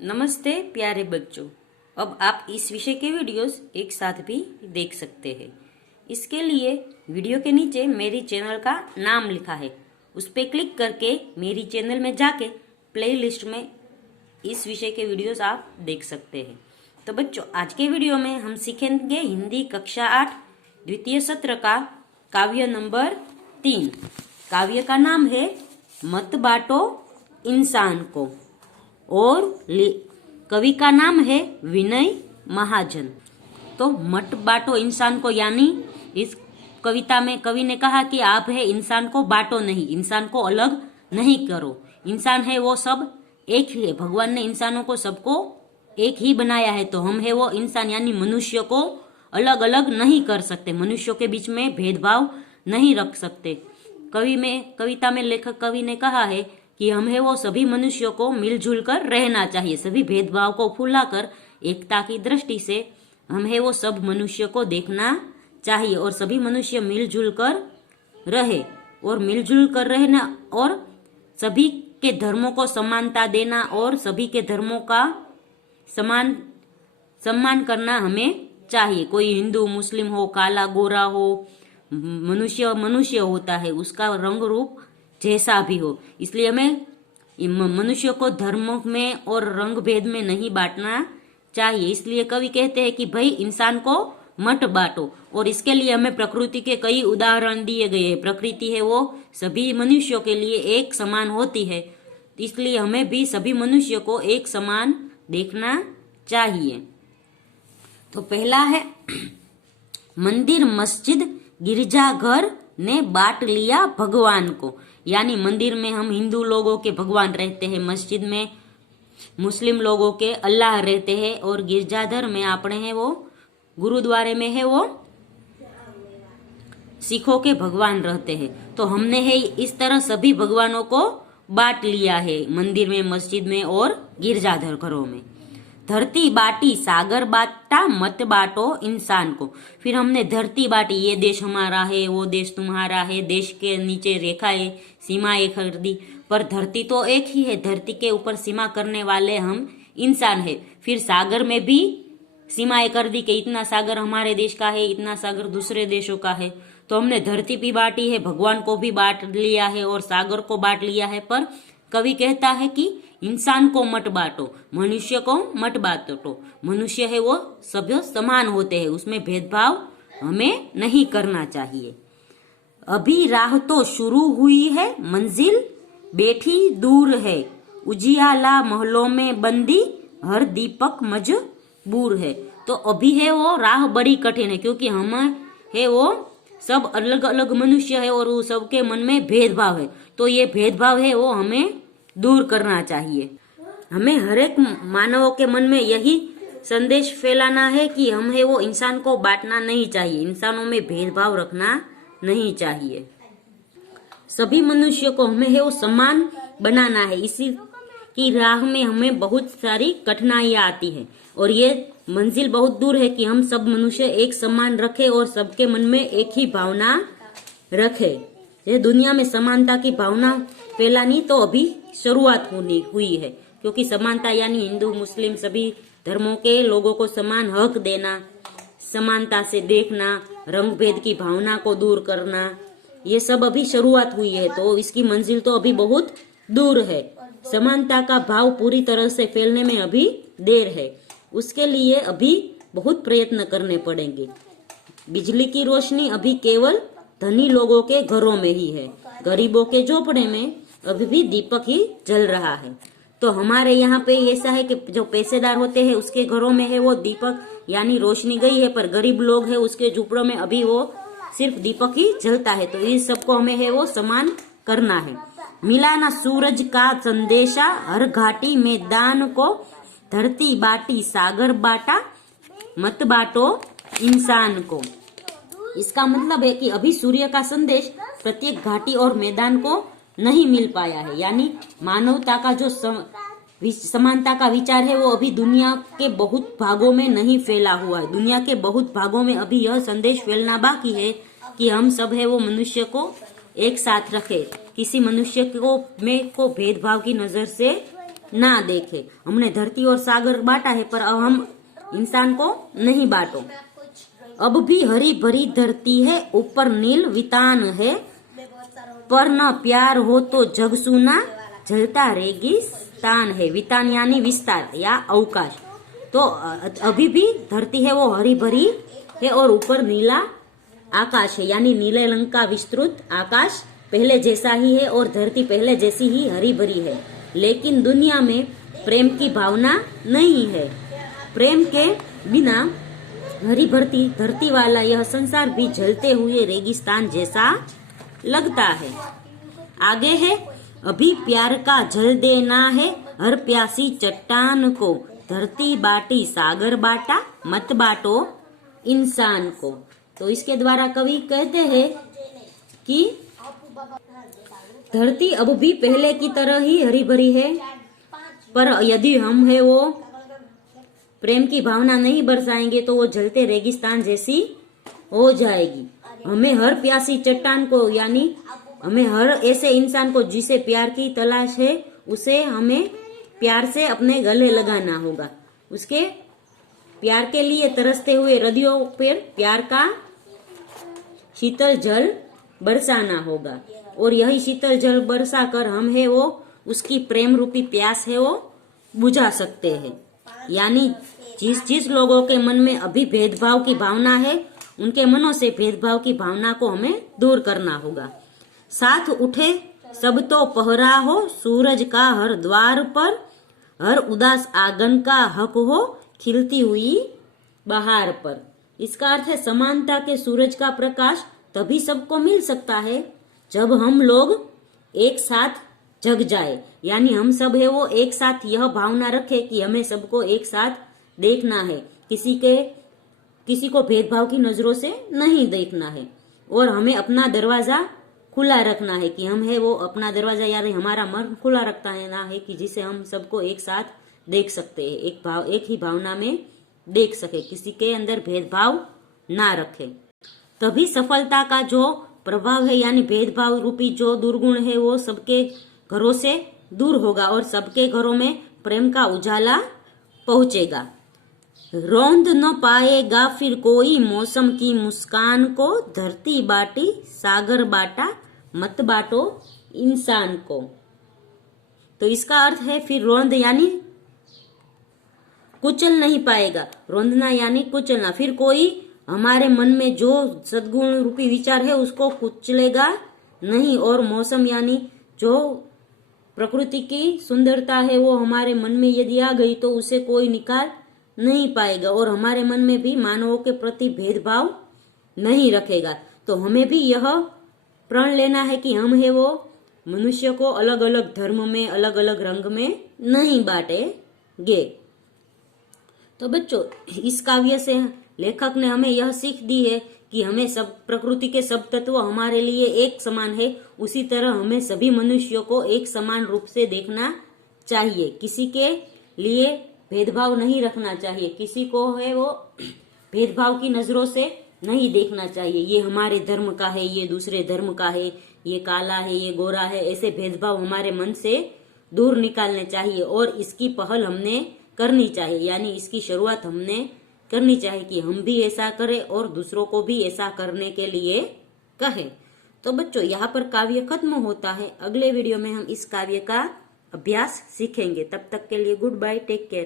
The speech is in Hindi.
नमस्ते प्यारे बच्चों। अब आप इस विषय के वीडियोस एक साथ भी देख सकते हैं। इसके लिए वीडियो के नीचे मेरी चैनल का नाम लिखा है, उस पर क्लिक करके मेरी चैनल में जाके प्लेलिस्ट में इस विषय के वीडियोस आप देख सकते हैं। तो बच्चों, आज के वीडियो में हम सीखेंगे हिंदी कक्षा 8 द्वितीय सत्र का काव्य नंबर 3। काव्य का नाम है मत बांटो इंसान को और कवि का नाम है विनय महाजन। तो मत बांटो इंसान को, यानी इस कविता में कवि ने कहा कि आप है इंसान को बांटो नहीं, इंसान को अलग नहीं करो। इंसान है वो सब एक ही है, भगवान ने इंसानों को सबको एक ही बनाया है। तो हम है वो इंसान यानी मनुष्य को अलग अलग नहीं कर सकते, मनुष्यों के बीच में भेदभाव नहीं रख सकते। कविता में लेखक कवि ने कहा है कि हम है वो सभी मनुष्यों को मिलजुल कर रहना चाहिए, सभी भेदभाव को भुलाकर एकता की दृष्टि से हम है वो सब मनुष्य को देखना चाहिए और सभी मनुष्य मिलजुल कर रहे और मिलजुल कर रहना और सभी के धर्मों को समानता देना और सभी के धर्मों का सम्मान करना हमें चाहिए। कोई हिंदू मुस्लिम हो, काला गोरा हो, मनुष्य होता है, उसका रंग रूप जैसा भी हो, इसलिए हमें मनुष्य को धर्म में और रंग भेद में नहीं बांटना चाहिए। इसलिए कवि कहते हैं कि भाई इंसान को मत बांटो, और इसके लिए हमें प्रकृति के कई उदाहरण दिए गए हैं। प्रकृति है वो सभी मनुष्यों के लिए एक समान होती है, इसलिए हमें भी सभी मनुष्य को एक समान देखना चाहिए। तो पहला है मंदिर मस्जिद गिरजाघर ने बांट लिया भगवान को, यानी मंदिर में हम हिंदू लोगों के भगवान रहते हैं, मस्जिद में मुस्लिम लोगों के अल्लाह रहते हैं और गिरजाघर में अपने हैं वो गुरुद्वारे में है वो सिखों के भगवान रहते हैं। तो हमने है इस तरह सभी भगवानों को बांट लिया है मंदिर में, मस्जिद में और गिरजाघर घरों में। धरती बांटी सागर बांटा मत बांटो इंसान को। फिर हमने धरती बांटी, ये देश हमारा है, वो देश तुम्हारा है, देश के नीचे रेखाएं सीमाएं कर दी, पर धरती तो एक ही है, धरती के ऊपर सीमा करने वाले हम इंसान है। फिर सागर में भी सीमाएं कर दी कि इतना सागर हमारे देश का है, इतना सागर दूसरे देशों का है। तो हमने धरती भी बांटी है, भगवान को भी बांट लिया है और सागर को बांट लिया है। पर कवि कहता है कि इंसान को मत बांटो, मनुष्य को मत बांटो। मनुष्य है वो सभी समान होते हैं, उसमें भेदभाव हमें नहीं करना चाहिए। अभी राह तो शुरू हुई है, मंजिल बैठी दूर है, उजियाला महलों में बंदी हर दीपक मजबूर है। तो अभी है वो राह बड़ी कठिन है, क्योंकि हम है वो सब अलग अलग मनुष्य है और वो सबके मन में भेदभाव है। तो ये भेदभाव है वो हमें दूर करना चाहिए। हमें हर एक मानवों के मन में यही संदेश फैलाना है कि हम है वो इंसान को बांटना नहीं चाहिए, इंसानों में भेदभाव रखना नहीं चाहिए। सभी मनुष्य को हमें है वो समान बनाना है। इसी की राह में हमें बहुत सारी कठिनाइयां आती है और ये मंजिल बहुत दूर है कि हम सब मनुष्य एक समान रखे और सबके मन में एक ही भावना रखे। ये दुनिया में समानता की भावना फैलानी तो अभी शुरुआत हुई है, क्योंकि समानता यानी हिंदू मुस्लिम सभी धर्मों के लोगों को समान हक देना, समानता से देखना, रंग भेद की भावना को दूर करना, ये सब अभी शुरुआत हुई है। तो इसकी मंजिल तो अभी बहुत दूर है। समानता का भाव पूरी तरह से फैलने में अभी देर है, उसके लिए अभी बहुत प्रयत्न करने पड़ेंगे। बिजली की रोशनी अभी केवल धनी लोगों के घरों में ही है, गरीबों के झोपड़े में अभी भी दीपक ही जल रहा है। तो हमारे यहाँ पे ऐसा है कि जो पैसेदार होते हैं उसके घरों में है वो दीपक यानी रोशनी गई है, पर गरीब लोग है उसके झोपड़ों में अभी वो सिर्फ दीपक ही जलता है। तो इस सबको हमें है वो समान करना है। मिला ना सूरज का संदेशा हर घाटी मैदान को, धरती बांटी सागर बांटा मत बांटो इंसान को। इसका मतलब है कि अभी सूर्य का संदेश प्रत्येक घाटी और मैदान को नहीं मिल पाया है, यानी मानवता का जो समानता का विचार है वो अभी दुनिया के बहुत भागों में नहीं फैला हुआ है। दुनिया के बहुत भागों में अभी यह संदेश फैलना बाकी है कि हम सब है वो मनुष्य को एक साथ रखे, किसी मनुष्य को भेदभाव की नजर से ना देखे। हमने धरती और सागर बांटा है, पर अब हम इंसान को नहीं बांटो। अब भी हरी भरी धरती है, ऊपर नील वितान है, पर न प्यार हो तो जग सूना, जलता रेगिस्तान है। वितान यानी विस्तार या अवकाश। तो अभी भी धरती है वो हरी भरी है और ऊपर नीला आकाश है, यानी नीले रंग का विस्तृत आकाश पहले जैसा ही है और धरती पहले जैसी ही हरी भरी है। लेकिन दुनिया में प्रेम की भावना नहीं है। प्रेम के बिना हरी भरती धरती वाला यह संसार भी जलते हुए रेगिस्तान जैसा लगता है। आगे है, अभी प्यार का जल देना है हर प्यासी चट्टान को, धरती बाटी सागर बाटा, मत बाटो इंसान को। तो इसके द्वारा कवि कहते हैं कि धरती अब भी पहले की तरह ही हरी भरी है, पर यदि हम है वो प्रेम की भावना नहीं बरसाएंगे तो वो जलते रेगिस्तान जैसी हो जाएगी। हमें हर प्यासी चट्टान को, यानी हमें हर ऐसे इंसान को जिसे प्यार की तलाश है, उसे हमें प्यार से अपने गले लगाना होगा। उसके प्यार के लिए तरसते हुए हृदयों पर प्यार का शीतल जल बरसाना होगा, और यही शीतल जल बरसा कर हम है वो उसकी प्रेम रूपी प्यास है वो बुझा सकते हैं। यानी जिस लोगों के मन में अभी भेदभाव की भावना है, उनके मनों से भेदभाव की भावना को हमें दूर करना होगा। साथ उठे सब तो पहरा हो, सूरज का हर द्वार पर, हर उदास आंगन का हक हो, खिलती हुई बहार पर। इसका अर्थ है समानता के सूरज का प्रकाश तभी सबको मिल सकता है जब हम लोग एक साथ जग जाए। यानी हम सब है वो एक साथ यह भावना रखे कि हमें सबको एक साथ देखना है, किसी को भेदभाव की नजरों से नहीं देखना है, और हमें अपना दरवाजा खुला रखना है कि हम है वो अपना दरवाजा यानी हमारा मन खुला रखता है ना है कि जिसे हम सबको एक साथ देख सकते हैं, एक ही भावना में देख सके, किसी के अंदर भेदभाव ना रखे। तभी सफलता का जो प्रभाव है यानी भेदभाव रूपी जो दुर्गुण है वो सबके घरों से दूर होगा और सबके घरों में प्रेम का उजाला पहुंचेगा। रौंद न पाएगा फिर कोई मौसम की मुस्कान को, धरती बाटी सागर बाटा, मत बाटो इंसान को। तो इसका अर्थ है फिर रौंद यानी कुचल नहीं पाएगा, रौंदना यानी कुचलना। फिर कोई हमारे मन में जो सद्गुण रूपी विचार है उसको कुचलेगा नहीं, और मौसम यानी जो प्रकृति की सुंदरता है वो हमारे मन में यदि आ गई तो उसे कोई निकाल नहीं पाएगा, और हमारे मन में भी मानवों के प्रति भेदभाव नहीं रखेगा। तो हमें भी यह प्रण लेना है कि हम है वो मनुष्य को अलग अलग धर्म में, अलग अलग रंग में नहीं बांटेंगे। तो बच्चों, इस काव्य से लेखक ने हमें यह सीख दी है कि हमें सब प्रकृति के सब तत्व हमारे लिए एक समान है, उसी तरह हमें सभी मनुष्यों को एक समान रूप से देखना चाहिए। किसी के लिए भेदभाव नहीं रखना चाहिए, किसी को है वो भेदभाव की नजरों से नहीं देखना चाहिए। ये हमारे धर्म का है, ये दूसरे धर्म का है, ये काला है, ये गोरा है, ऐसे भेदभाव हमारे मन से दूर निकालने चाहिए और इसकी पहल हमने करनी चाहिए। यानी इसकी शुरुआत हमने करनी चाहिए कि हम भी ऐसा करें और दूसरों को भी ऐसा करने के लिए कहें। तो बच्चों, यहाँ पर काव्य खत्म होता है। अगले वीडियो में हम इस काव्य का अभ्यास सीखेंगे। तब तक के लिए गुड बाय, टेक केयर।